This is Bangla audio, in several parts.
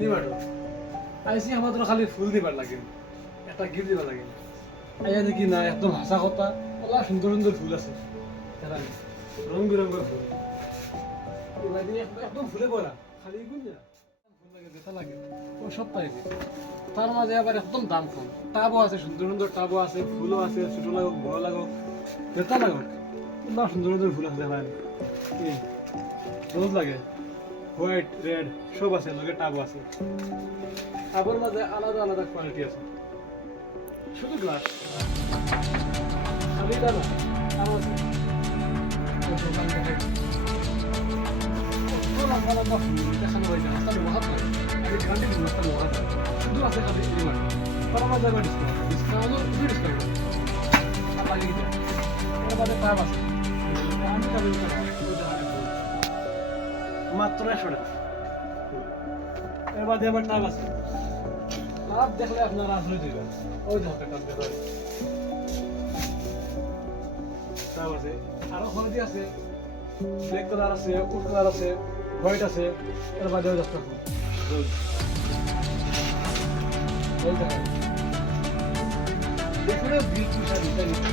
নিবাটো আইসি আমাদের খালি ফুল দিবার লাগে, একটা গিফট দিবার লাগে। আইয়া দেখি না একদম হাসা কথা, ওলা সুন্দর সুন্দর ফুল আছে, রং বিরঙ্গের ফুল। এবার দিয়ে একদম ফুলে ভরা, খালি গুণ না ফুল লাগে, যেটা লাগে ও সব পাইবে। তার মাঝে আবার একদম দাম কম, টাবও আছে, সুন্দর সুন্দর টাবও আছে, ফুলও আছে, ছোট লাগুক বড় লাগুক যেটা লাগুক, ওলা সুন্দর সুন্দর ফুল আছে। দেখেন রোজ লাগে, হোয়াইট রেড সব আছে, লগে টাবও আছে। টাবের মাঝে আলাদা আলাদা কোয়ালিটি আছে। শুধু গ্লাস খালি দানা টাব আছে। লম্বা লম্বা ফুল দেখানো হয় না, রাস্তা ব্যবহার করে আমি গ্রান্টি দিন রাস্তা ব্যবহার করে শুধু আছে খালি এলিমার। তার মাঝে আবার ডিসকাউন্ট ডিসকাউন্ট লাগিয়ে যায়। এর বাদে টাব আছে, আমি টাবে মাত্র 100 টাকা। এর বাদে আবার টাব আছে, টাব দেখলে আপনার আশ্রয় দিবেন। ওই দেখো টাব দেখো, টাব আছে, আরো হলদি আছে, ব্ল্যাক কালার আছে, উড কালার আছে, হোয়াইট আছে। এর বাদেও যাত্রা ফুল রোজ দেখা দেখলে বিল পয়সা দিতে নিতে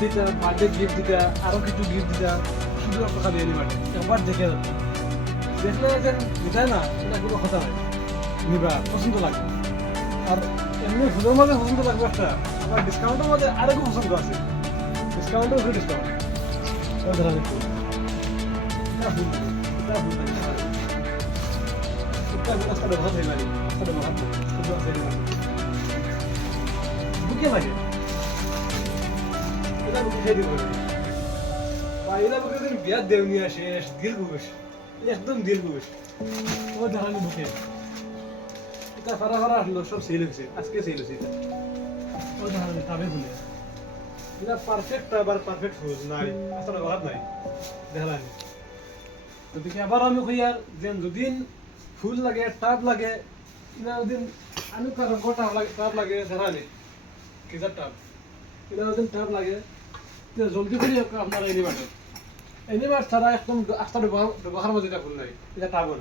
দিতে, বার্থডে গিফট দিতে, আরো কিছু গিফট দিতে, শুধু একটা খালি এলিমাটে একবার দেখে যাবে, দেখলে যে বুঝায় না এটা কোনো কথা নাই, নিবা পছন্দ লাগবে। আর এমনি ফুলের মাঝে পছন্দ লাগবে একটা, আবার ডিসকাউন্টের মধ্যে আরেকটু পছন্দ আছে, ডিসকাউন্টের উপরে ডিসকাউন্ট। বুকে লাগে এটা বুকে খেয়ে দিব বা এটা বুকে তুমি বিয়ার দেওনিয়া শেষ দিল ঘুষ, একদম দিল ঘুষ। ও দেখানি বুকে এটা ফারা ফারা আসলো, সব সেল হয়েছে, আজকে সেল হয়েছে। এটা ও দেখানি টাবে ফুলে এটা পারফেক্ট, আবার পারফেক্ট ফুল নাই, আসলে অভাব নাই দেখালানি। তো দেখি আবার আমি কই আর যেন দুদিন ফুল লাগে টাব লাগে ইনা দিন আমি কারো গোটা লাগে টাব লাগে দেখালানি কিজার টাব ইনা দিন টাব লাগে তো জলদি করে আপনারা এনিমার ছাড়া একদম আস্তা ব্যবহার মধ্যে এটা ফুল নাই, এটা টাবও নাই।